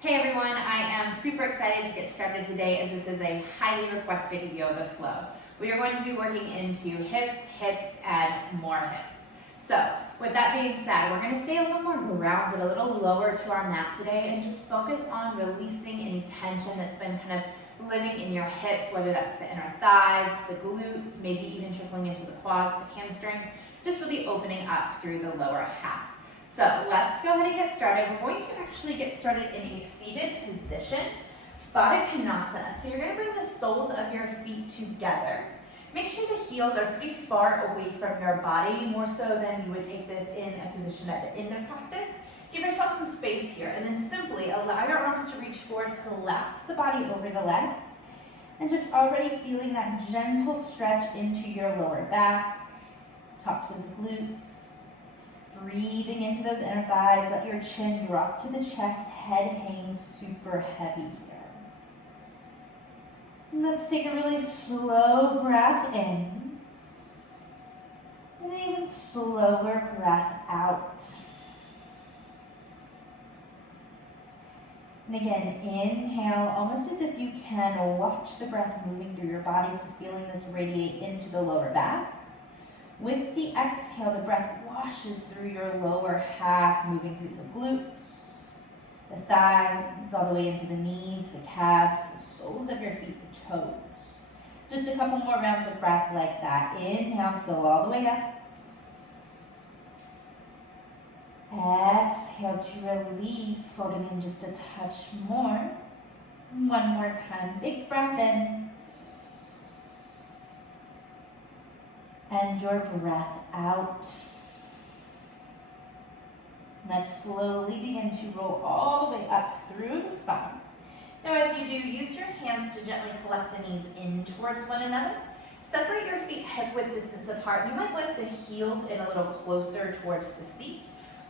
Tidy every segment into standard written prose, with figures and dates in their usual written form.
Hey everyone, I am super excited to get started today as this is a highly requested yoga flow. We are going to be working into hips, and more hips. So with that being said, we're going to stay a little more grounded, a little lower to our mat today and just focus on releasing any tension that's been kind of living in your hips, whether that's the inner thighs, the glutes, maybe even trickling into the quads, the hamstrings, just really opening up through the lower half. So let's go ahead and get started. We're going to actually get started in a seated position, Baddha Konasana. So you're going to bring the soles of your feet together. Make sure the heels are pretty far away from your body, more so than you would take this in a position at the end of practice. Give yourself some space here, and then simply allow your arms to reach forward, collapse the body over the legs, and just already feeling that gentle stretch into your lower back, tops of the glutes. Breathing into those inner thighs, let your chin drop to the chest, head hangs super heavy here. And let's take a really slow breath in, and an even slower breath out. And again, inhale, almost as if you can watch the breath moving through your body, so feeling this radiate into the lower back. With the exhale, the breath washes through your lower half, moving through the glutes, the thighs, all the way into the knees, the calves, the soles of your feet, the toes. Just a couple more rounds of breath like that. Inhale, fill all the way up. Exhale to release, folding in just a touch more. One more time, big breath in. And your breath out. Let's slowly begin to roll all the way up through the spine. Now as you do, use your hands to gently collect the knees in towards one another. Separate your feet hip-width distance apart. You might wipe the heels in a little closer towards the seat.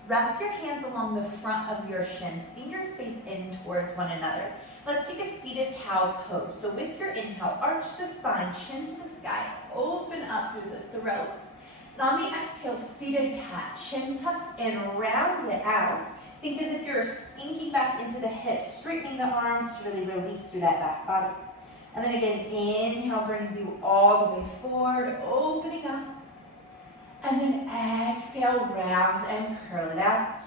Wrap your hands along the front of your shins, fingers face in towards one another. Let's take a seated cow pose. So with your inhale, arch the spine, chin to the sky, open up through the throat. And on the exhale, seated cat, chin tucks in, round it out. Think as if you're sinking back into the hips, straightening the arms to really release through that back body. And then again, inhale brings you all the way forward, opening up. And then exhale, round and curl it out.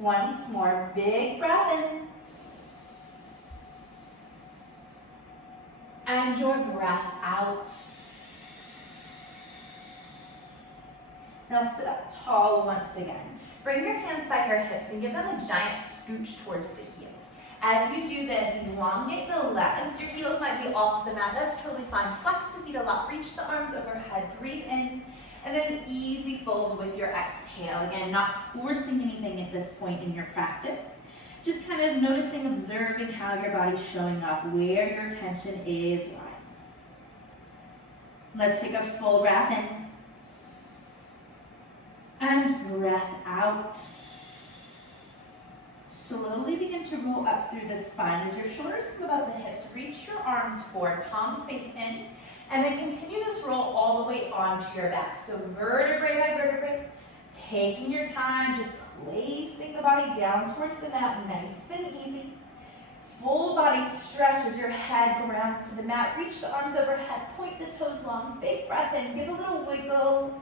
Once more, big breath in. And your breath out. Now sit up tall once again. Bring your hands by your hips and give them a giant scooch towards the heels. As you do this, elongate the legs. Your heels might be off the mat. That's totally fine. Flex the feet a lot. Reach the arms overhead. Breathe in. And then an easy fold with your exhale. Again, not forcing anything at this point in your practice. Just kind of noticing, observing how your body's showing up, where your tension is lying. Let's take a full breath in. And breath out. Slowly begin to roll up through the spine. As your shoulders come above the hips, reach your arms forward, palms face in, and then continue this roll all the way onto your back. So vertebrae by vertebrae, taking your time, just placing the body down towards the mat, nice and easy. Full body stretch as your head grounds to the mat. Reach the arms overhead, point the toes long, big breath in, give a little wiggle,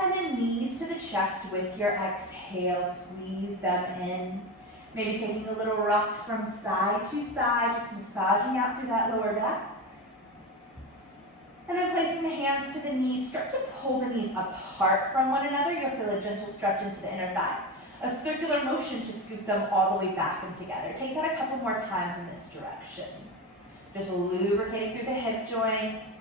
and then knees to the chest with your exhale, squeeze them in. Maybe taking a little rock from side to side, just massaging out through that lower back. And then placing the hands to the knees, start to pull the knees apart from one another. You'll feel a gentle stretch into the inner thigh. A circular motion to scoop them all the way back and together. Take that a couple more times in this direction. Just lubricating through the hip joints.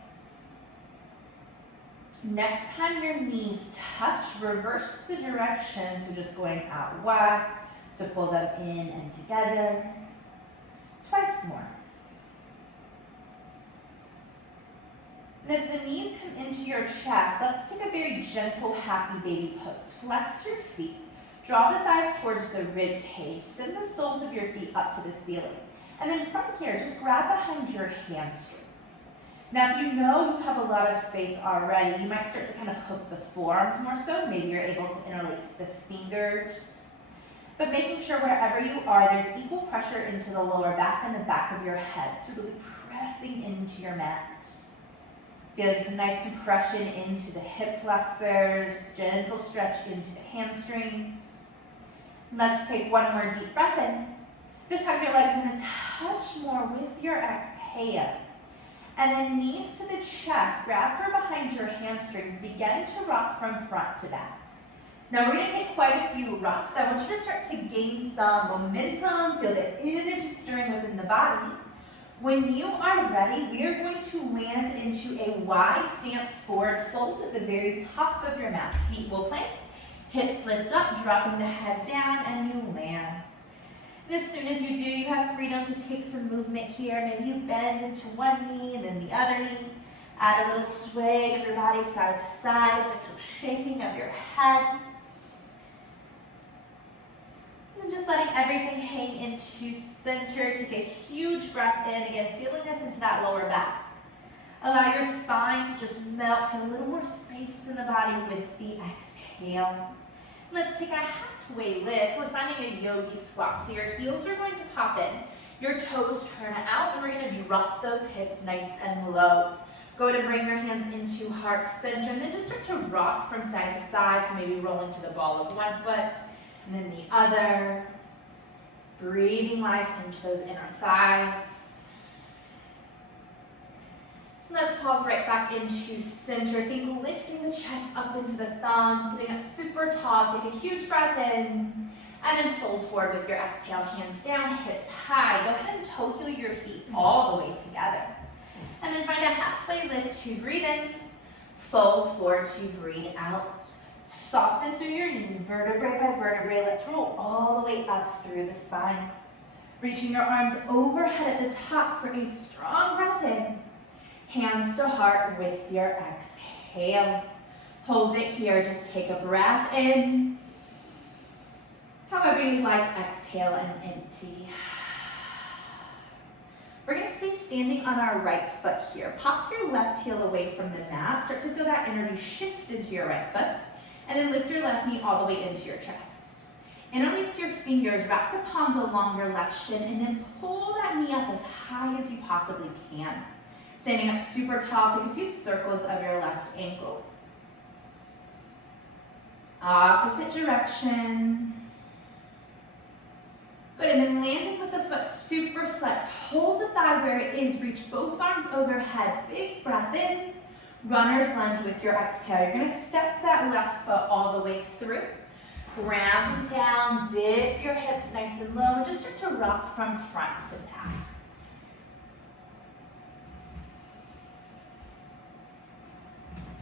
Next time your knees touch, reverse the direction. So just going out wide to pull them in and together. Twice more. And as the knees come into your chest, let's take a very gentle, happy baby pose. Flex your feet. Draw the thighs towards the rib cage. Send the soles of your feet up to the ceiling. And then from here, just grab behind your hamstrings. Now, if you know you have a lot of space already, you might start to kind of hook the forearms more so. Maybe you're able to interlace the fingers. but making sure wherever you are, there's equal pressure into the lower back and the back of your head. So really pressing into your mat. Feeling some nice compression into the hip flexors, gentle stretch into the hamstrings. Let's take one more deep breath in. Just hug your legs in a touch more with your exhale. And then knees to the chest, grab from behind your hamstrings, begin to rock from front to back. Now we're going to take quite a few rocks. I want you to start to gain some momentum, feel the energy stirring within the body. When you are ready, we are going to land into a wide stance forward fold at the very top of your mat. Feet will plant, hips lift up, dropping the head down, and you land. And as soon as you do, you have freedom to take some movement here. Maybe you bend into one knee and then the other knee. Add a little sway of your body side to side, gentle shaking of your head. And just letting everything hang into center. Take a huge breath in. Again, feeling this into that lower back. Allow your spine to just melt. Feel a little more space in the body with the exhale. Let's take a halfway lift. We're finding a yogi squat. So your heels are going to pop in. Your toes turn out, and we're going to drop those hips nice and low. Go to bring your hands into heart center, and then just start to rock from side to side. So maybe rolling to the ball of one foot, and then the other. Breathing life into those inner thighs. Let's pause right back into center. Think lifting the chest up into the thumbs, sitting up super tall. Take a huge breath in, and then fold forward with your exhale. Hands down, hips high. Go ahead and toe heel your feet all the way together. And then find a halfway lift to breathe in. Fold forward to breathe out. Soften through your knees, vertebrae by vertebrae. Let's roll all the way up through the spine. Reaching your arms overhead at the top for a strong breath in. Hands to heart with your exhale. Hold it here. Just take a breath in. However you like, exhale and empty. We're going to stay standing on our right foot here. Pop your left heel away from the mat. Start to feel that energy shift into your right foot. And then lift your left knee all the way into your chest. Interlace your fingers, wrap the palms along your left shin, and then pull that knee up as high as you possibly can. Standing up super tall, take a few circles of your left ankle. Opposite direction. Good, and then landing with the foot super flex. Hold the thigh where it is, reach both arms overhead. Big breath in. Runner's lunge with your exhale. You're going to step that left foot all the way through. Ground down, dip your hips nice and low, and just start to rock from front to back.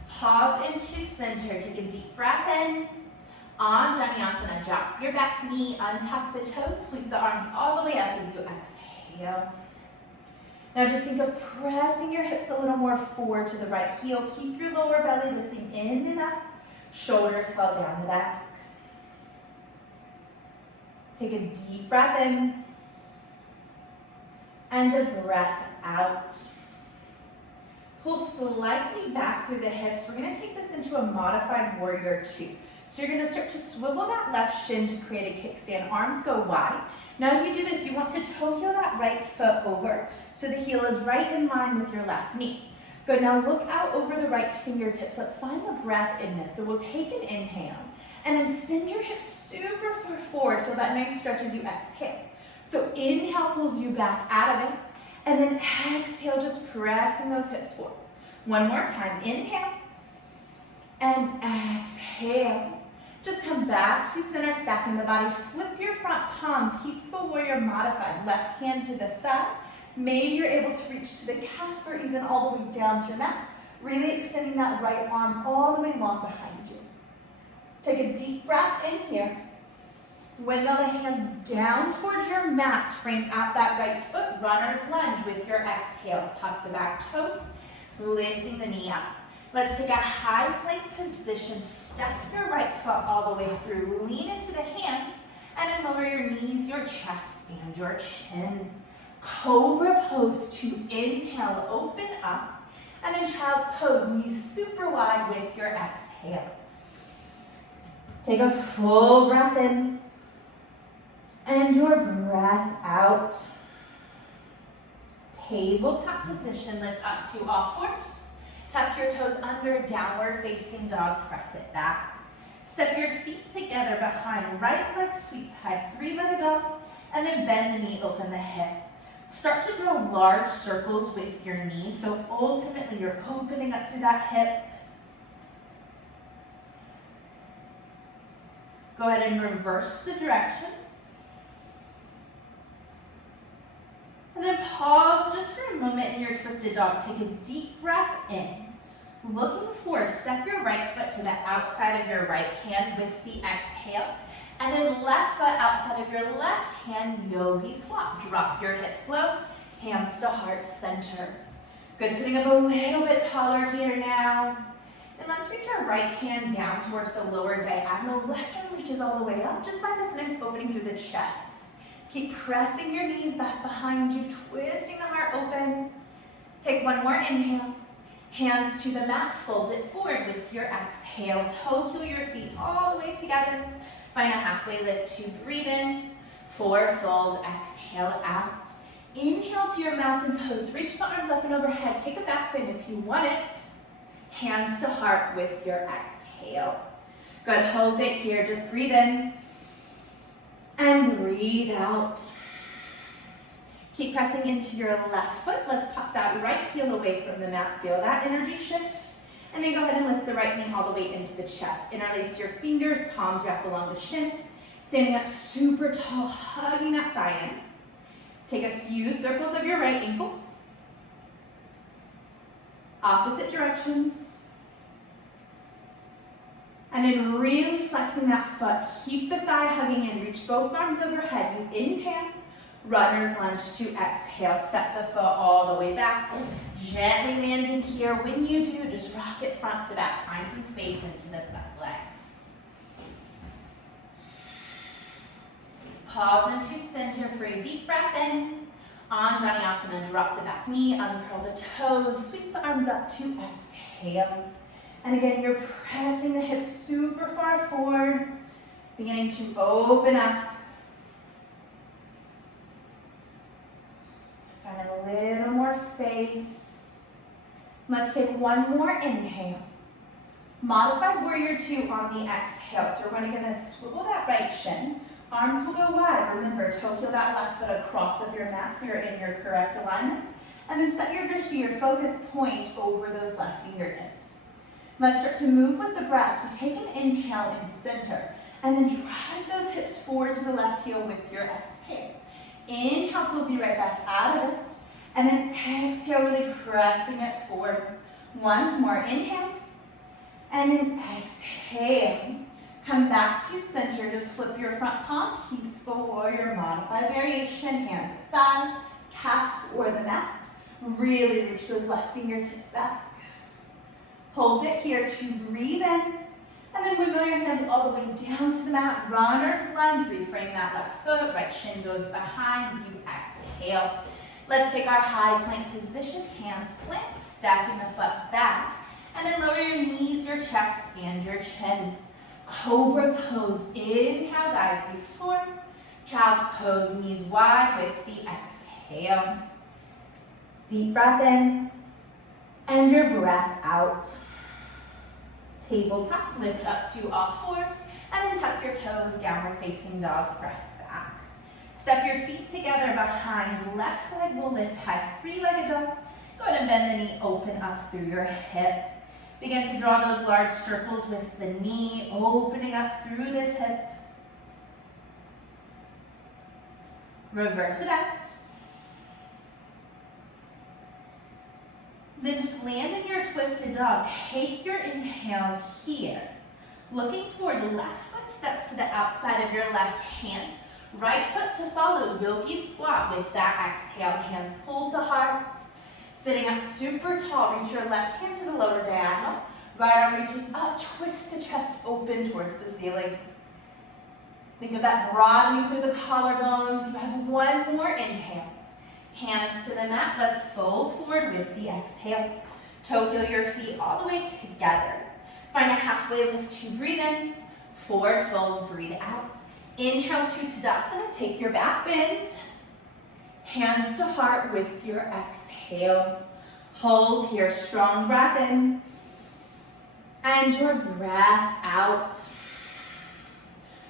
Pause into center. Take a deep breath in. On Janiyasana, drop your back knee, untuck the toes, sweep the arms all the way up as you exhale. Now just think of pressing your hips a little more forward to the right heel. Keep your lower belly lifting in and up. Shoulders fall down the back. Take a deep breath in. And a breath out. Pull slightly back through the hips. We're going to take this into a modified warrior two. So you're going to start to swivel that left shin to create a kickstand. Arms go wide. Now as you do this, you want to toe heel that right foot over so the heel is right in line with your left knee. Good, now look out over the right fingertips. Let's find the breath in this. So we'll take an inhale and then send your hips super far forward. Feel that nice stretch as you exhale. So inhale pulls you back out of it, and then exhale, just pressing those hips forward. One more time, inhale and exhale. Just come back to center, stacking the body. Flip your front palm, peaceful warrior modified. Left hand to the thigh. Maybe you're able to reach to the calf or even all the way down to your mat. Really extending that right arm all the way long behind you. Take a deep breath in here. Windmill the hands down towards your mat. Frame out that right foot. Runner's lunge with your exhale. Tuck the back toes, lifting the knee up. Let's take a high plank position. Step your right foot all the way through. Lean into the hands, and then lower your knees, your chest, and your chin. Cobra pose to inhale, open up, and then child's pose, knees super wide with your exhale. Take a full breath in. and your breath out. Tabletop position, lift up to all fours. Tuck your toes under, downward facing dog, press it back. Step your feet together behind, right leg sweeps high, three-legged dog, and then bend the knee, open the hip. Start to draw large circles with your knees, so ultimately you're opening up through that hip. Go ahead and reverse the direction. And then pause just for a moment in your twisted dog. Take a deep breath in. Looking forward, step your right foot to the outside of your right hand with the exhale. And then left foot outside of your left hand, yogi squat. Drop your hips low, hands to heart center. Good, sitting up a little bit taller here now. And let's reach our right hand down towards the lower diagonal. Left arm reaches all the way up. Just find this nice opening through the chest. Keep pressing your knees back behind you, twisting the heart open. Take one more inhale. Hands to the mat, fold it forward with your exhale. Toe heel your feet all the way together. Find a halfway lift to breathe in. Forward fold, exhale out. Inhale to your mountain pose. Reach the arms up and overhead. Take a back bend if you want it. Hands to heart with your exhale. Good, hold it here. Just breathe in and breathe out. Keep pressing into your left foot. Let's pop that right heel away from the mat. Feel that energy shift. And then go ahead and lift the right knee all the way into the chest. Interlace your fingers, palms wrap along the shin. Standing up super tall, hugging that thigh in. Take a few circles of your right ankle. Opposite direction. And then really flexing that foot. Keep the thigh hugging in. Reach both arms overhead. You inhale. Runner's lunge to exhale. Step the foot all the way back. Gently landing here. When you do, just rock it front to back. Find some space into the legs. Pause into center for a deep breath in. Anjaneyasana, drop the back knee, uncurl the toes, sweep the arms up to exhale. And again, you're pressing the hips super far forward, beginning to open up. Find a little more space. Let's take one more inhale. Modified warrior two on the exhale. So we're going to swivel that right shin. Arms will go wide. Remember, toe heel that left foot across of your mat so you're in your correct alignment. And then set your drishti, your focus point over those left fingertips. Let's start to move with the breath. So take an inhale in center. And then drive those hips forward to the left heel with your exhale. Inhale pulls you right back out of it. And then exhale, really pressing it forward. Once more, inhale. And then exhale. Come back to center. Just flip your front palm. Peaceful warrior, modified variation. Hands at thigh, calf, or the mat. Really reach those left fingertips back. Hold it here to breathe in. And then wiggle your hands all the way down to the mat. Runner's lunge. Reframe that left foot. Right shin goes behind as you exhale. Let's take our high plank position. Hands plant. Stacking the foot back. And then lower your knees, your chest, and your chin. Cobra pose. Inhale, guides you forward. Child's pose, knees wide with the exhale. Deep breath in. And your breath out. Tabletop, lift up to all fours. And then tuck your toes, downward facing dog, press back. Step your feet together behind. Left leg will lift high, three-legged dog. Go ahead and bend the knee, open up through your hip. Begin to draw those large circles with the knee, opening up through this hip. Reverse it out. Then just land in your twisted dog. Take your inhale here. Looking forward, left foot steps to the outside of your left hand. Right foot to follow, yogi squat with that exhale. Hands pull to heart. Sitting up super tall, reach your left hand to the lower diagonal. Right arm reaches up, twist the chest open towards the ceiling. Think of that broadening through the collarbones. You have one more inhale. Hands to the mat, let's fold forward with the exhale. Toe heel your feet all the way together. Find a halfway lift to breathe in. Forward fold, breathe out. Inhale to Tadasana, take your back bend. Hands to heart with your exhale. Hold here, strong breath in. And your breath out.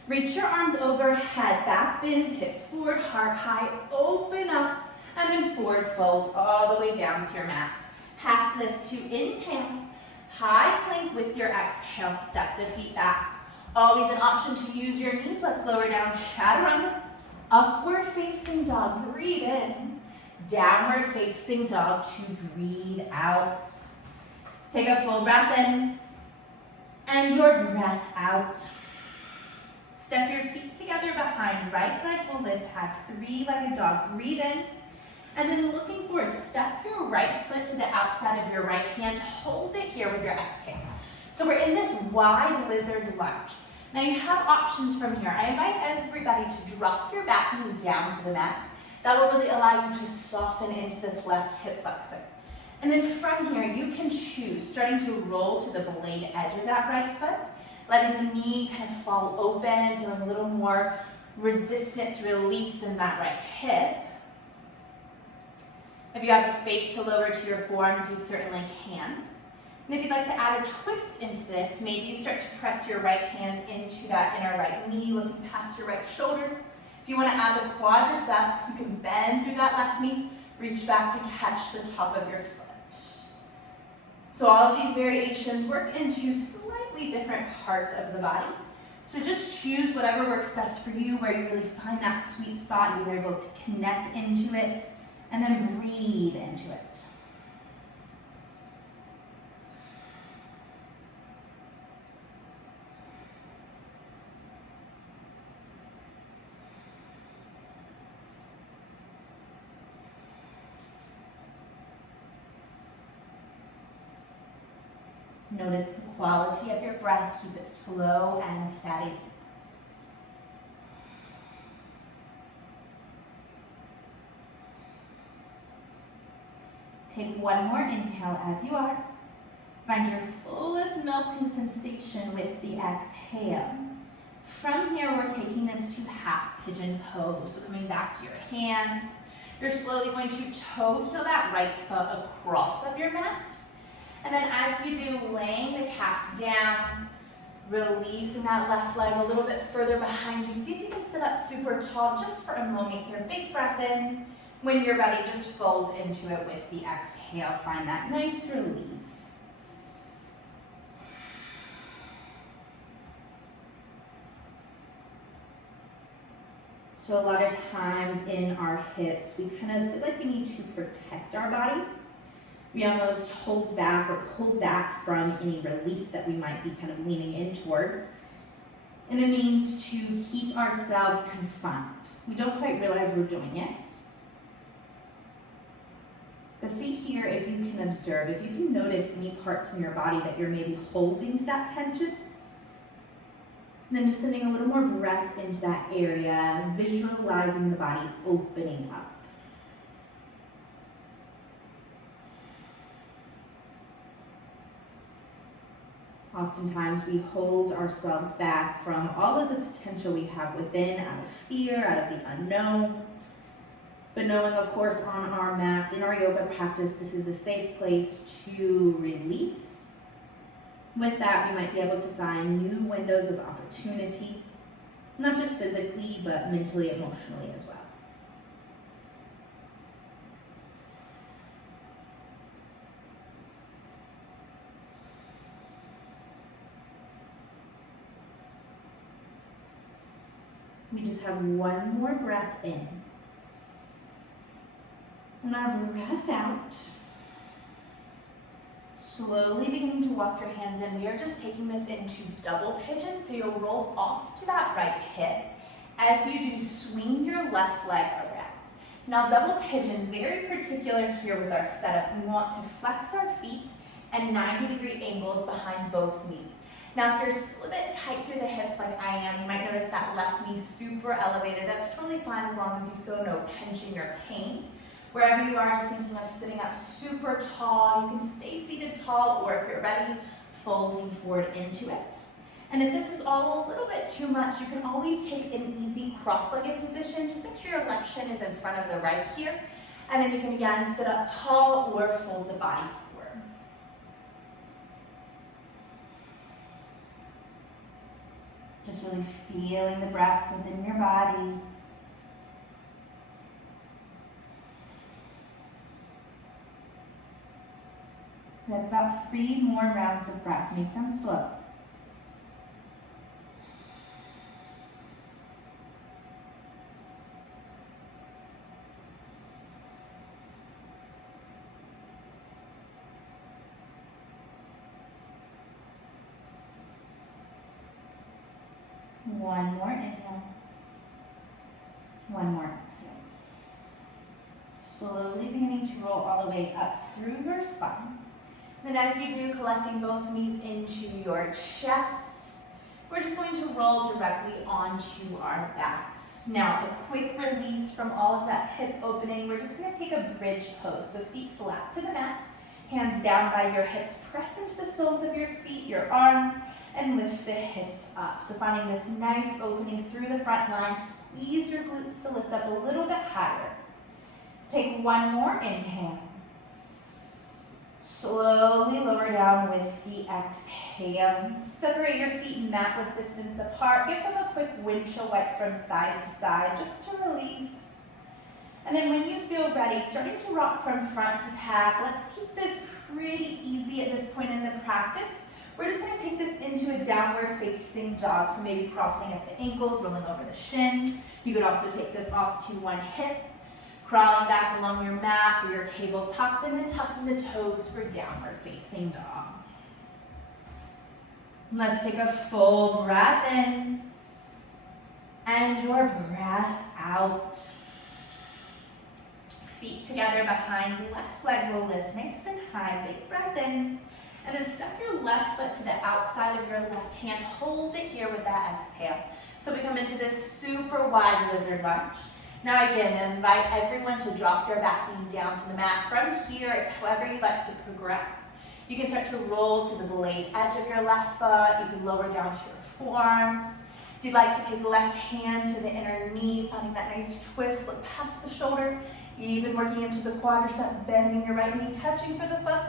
Reach your arms overhead, back bend, hips forward, heart high, open up, and then forward fold all the way down to your mat. Half lift to inhale, high plank with your exhale, step the feet back. Always an option to use your knees. Let's lower down, chaturanga. Upward facing dog, breathe in. Downward facing dog to breathe out. Take a full breath in and your breath out. Step your feet together behind, right leg will lift high, three-legged dog, breathe in. And then looking forward, step your right foot to the outside of your right hand, hold it here with your exhale. So we're in this wide lizard lunge. Now you have options from here. I invite everybody to drop your back knee down to the mat. That will really allow you to soften into this left hip flexor. And then from here, you can choose, starting to roll to the blade edge of that right foot, letting the knee kind of fall open, feeling a little more resistance release in that right hip. If you have the space to lower to your forearms, you certainly can. And if you'd like to add a twist into this, maybe you start to press your right hand into that inner right knee, looking past your right shoulder. If you want to add the quadricep, you can bend through that left knee, reach back to catch the top of your foot. So all of these variations work into slightly different parts of the body. So just choose whatever works best for you, where you really find that sweet spot, you're able to connect into it, and then breathe into it. Notice the quality of your breath. Keep it slow and steady. Take one more inhale as you are. Find your fullest melting sensation with the exhale. From here, we're taking this to half pigeon pose. So coming back to your hands, you're slowly going to toe heel that right foot across of your mat. And then as you do, laying the calf down, releasing that left leg a little bit further behind you. See if you can sit up super tall just for a moment here. Big breath in. When you're ready, just fold into it with the exhale. Find that nice release. So a lot of times in our hips, we kind of feel like we need to protect our bodies. We almost hold back or pull back from any release that we might be kind of leaning in towards. And it means to keep ourselves confined. We don't quite realize we're doing it. But see here, if you can observe, if you can notice any parts from your body that you're maybe holding to that tension, and then just sending a little more breath into that area, visualizing the body opening up. Oftentimes we hold ourselves back from all of the potential we have within, out of fear, out of the unknown. But knowing, of course, on our mats, in our yoga practice, this is a safe place to release. With that, we might be able to find new windows of opportunity, not just physically, but mentally, emotionally as well. We just have one more breath in. And our breath out. Slowly beginning to walk your hands in. We are just taking this into double pigeon. So you'll roll off to that right hip. As you do, swing your left leg around. Now double pigeon, very particular here with our setup. We want to flex our feet at 90-degree angles behind both knees. Now, if you're still a bit tight through the hips like I am, you might notice that left knee super elevated. That's totally fine as long as you feel no tension or pain. Wherever you are, just thinking of sitting up super tall. You can stay seated tall, or if you're ready, folding forward into it. And if this is all a little bit too much, you can always take an easy cross-legged position. Just make sure your left shin is in front of the right here. And then you can again sit up tall or fold the body forward. Just really feeling the breath within your body. We have about 3 more rounds of breath. Make them slow. One more inhale. One more exhale. Slowly beginning to roll all the way up through your spine. Then as you do, collecting both knees into your chest, we're just going to roll directly onto our backs. Now, a quick release from all of that hip opening. We're just going to take a bridge pose. So feet flat to the mat, hands down by your hips. Press into the soles of your feet, your arms, and lift the hips up. So finding this nice opening through the front line. Squeeze your glutes to lift up a little bit higher. Take one more inhale. Slowly lower down with the exhale. Separate your feet and mat with distance apart. Give them a quick windshield wipe from side to side just to release. And then when you feel ready, starting to rock from front to back. Let's keep this pretty easy at this point in the practice. We're just going to take this into a downward facing dog. So maybe crossing at the ankles, rolling over the shins. You could also take this off to one hip. Crawling back along your mat for your tabletop, and then tucking the toes for downward facing dog. Let's take a full breath in and your breath out. Feet together behind, left leg will lift nice and high. Big breath in. And then step your left foot to the outside of your left hand. Hold it here with that exhale. So we come into this super wide lizard lunge. Now again, invite everyone to drop your back knee down to the mat. From here, it's however you like to progress. You can start to roll to the blade edge of your left foot. You can lower down to your forearms. If you'd like to take the left hand to the inner knee, finding that nice twist, look past the shoulder, even working into the quadricep, bending your right knee, touching for the foot.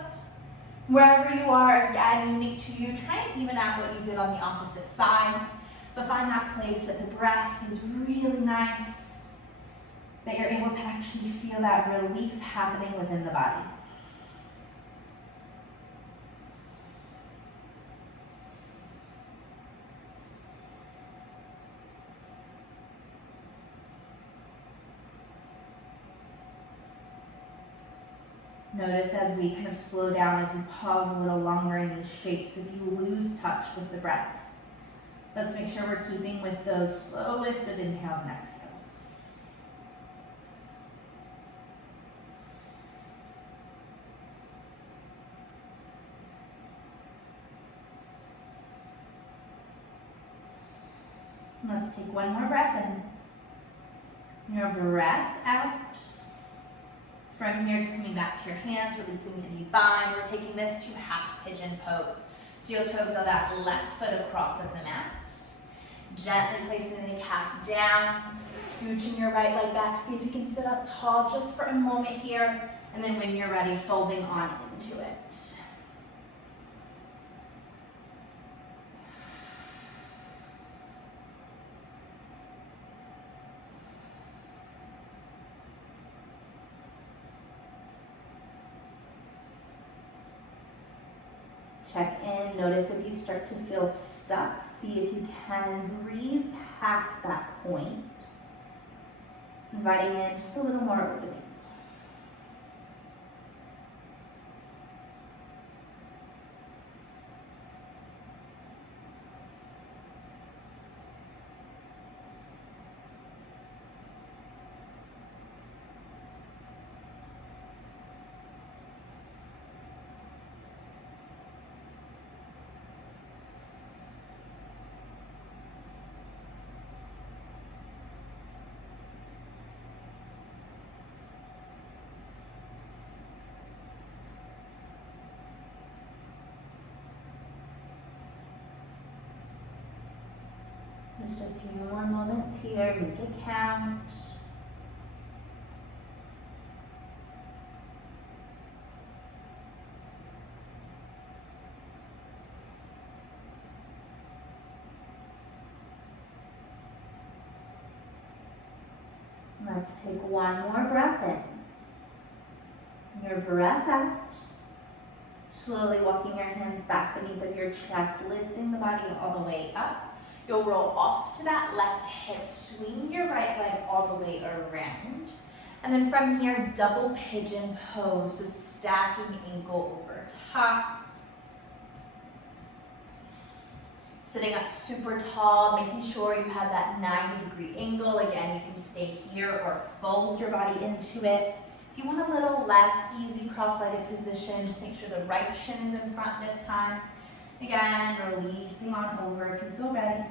Wherever you are, again, unique to you, try and even out what you did on the opposite side, but find that place that the breath is really nice, that you're able to actually feel that release happening within the body. Notice as we kind of slow down, as we pause a little longer in these shapes, if you lose touch with the breath. Let's make sure we're keeping with those slowest of inhales and exhales. Let's take one more breath in. Your breath out. From here, just coming back to your hands, releasing the knee bind. We're taking this to half pigeon pose. So you'll toe that left foot across of the mat. Gently placing the kneecap down, scooching your right leg back. See if you can sit up tall just for a moment here. And then when you're ready, folding on into it. Check in, notice if you start to feel stuck, see if you can breathe past that point. Inviting in just a little more opening. Just a few more moments here, make it count. Let's take one more breath in. Your breath out. Slowly walking your hands back beneath of your chest, lifting the body all the way up. You'll roll off to that left hip, swing your right leg all the way around. And then from here, double pigeon pose, so stacking ankle over top. Sitting up super tall, making sure you have that 90-degree angle. Again, you can stay here or fold your body into it. If you want a little less easy cross-legged position, just make sure the right shin is in front this time. Again, releasing on over if you feel ready.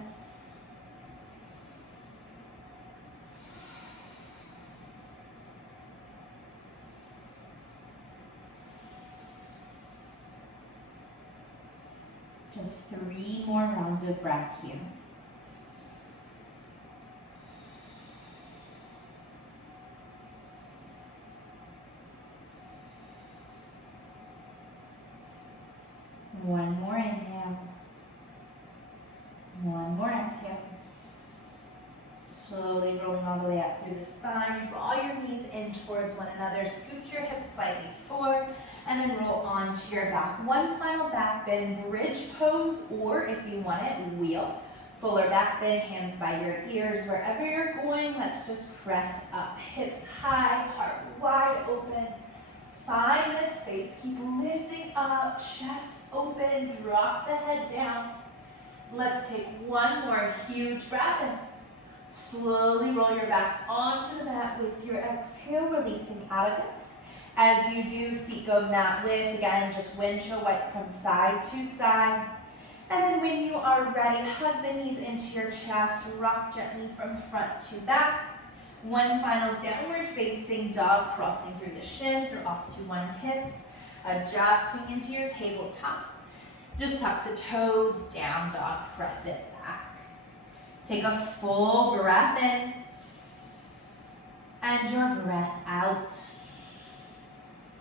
Just 3 more rounds of breath here. One more inhale. One more exhale. Slowly rolling all the way up through the spine. Draw your knees in towards one another. Scoot your hips slightly forward. And then roll onto your back. One final back bend, bridge pose, or if you want it, wheel. Fuller back bend, hands by your ears. Wherever you're going, let's just press up. Hips high, heart wide open. Find this space. Keep lifting up, chest open, drop the head down. Let's take one more huge breath in. Slowly roll your back onto the mat with your exhale, releasing out of this. As you do, feet go mat width. Again, just windshield wipe from side to side. And then when you are ready, hug the knees into your chest, rock gently from front to back. One final downward facing dog, crossing through the shins or off to one hip. Adjusting into your tabletop. Just tuck the toes, down dog, press it back. Take a full breath in. And your breath out.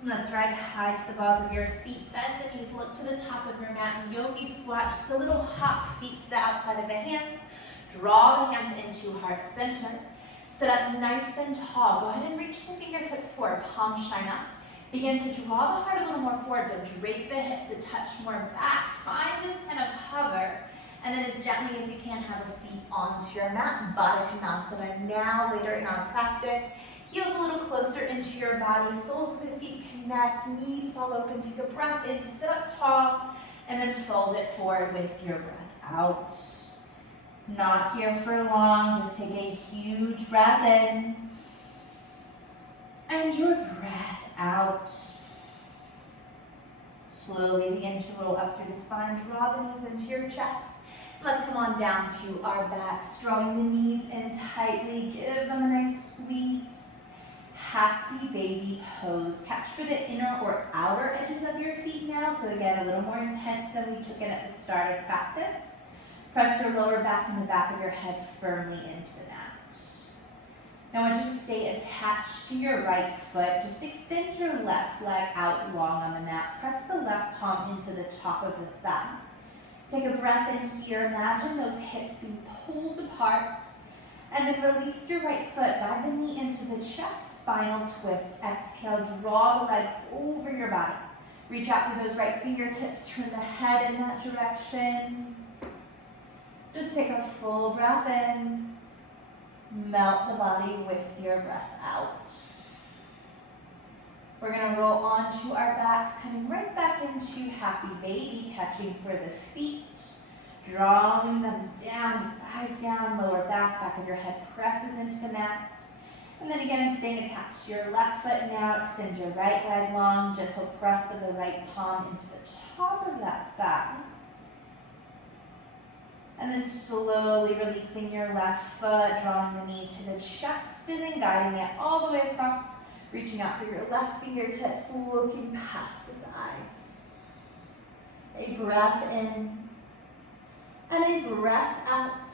Let's rise high to the balls of your feet. Bend the knees, look to the top of your mat. Yogi squat, just a little hop, feet to the outside of the hands. Draw the hands into heart center. Sit up nice and tall. Go ahead and reach the fingertips forward, palms shine up. Begin to draw the heart a little more forward, but drape the hips a touch more back. Find this kind of hover. And then as gently as you can, have a seat onto your mat. Baddha Konasana. Now, later in our practice, heels a little closer into your body, soles of the feet connect, knees fall open, take a breath in to sit up tall, and then fold it forward with your breath out. Not here for long, just take a huge breath in, and your breath out. Slowly begin to roll up through the spine, draw the knees into your chest. Let's come on down to our backs, drawing the knees in tightly, give them a nice squeeze. Happy baby pose. Catch for the inner or outer edges of your feet now. So again, a little more intense than we took it at the start of practice. Press your lower back and the back of your head firmly into the mat. Now I want you to stay attached to your right foot. Just extend your left leg out long on the mat. Press the left palm into the top of the thumb. Take a breath in here. Imagine those hips being pulled apart. And then release your right foot. Guide the knee into the chest. Spinal twist. Exhale, draw the leg over your body. Reach out through those right fingertips, turn the head in that direction. Just take a full breath in. Melt the body with your breath out. We're gonna roll onto our backs, coming right back into happy baby, catching for the feet. Drawing them down, thighs down, lower back, back of your head presses into the mat. And then again, staying attached to your left foot now, extend your right leg long, gentle press of the right palm into the top of that thigh. And then slowly releasing your left foot, drawing the knee to the chest, and then guiding it all the way across, reaching out for your left fingertips, looking past the thighs. A breath in, and a breath out.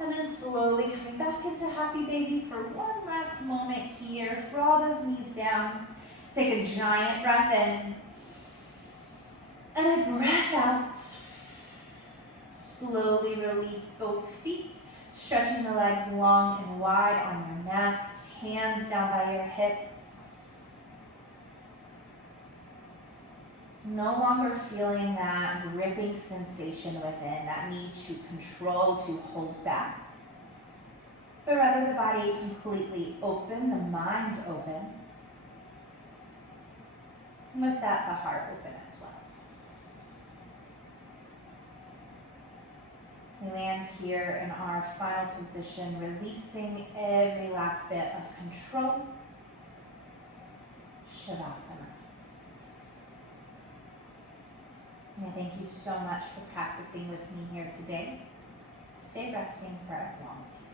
And then slowly coming back into happy baby for one last moment here. Draw those knees down. Take a giant breath in. And a breath out. Slowly release both feet, stretching the legs long and wide on your mat. Hands down by your hips. No longer feeling that gripping sensation within, that need to control, to hold back. But rather the body completely open, the mind open. And with that, the heart open as well. We land here in our final position, releasing every last bit of control. Shavasana. And I thank you so much for practicing with me here today. Stay resting for as long as you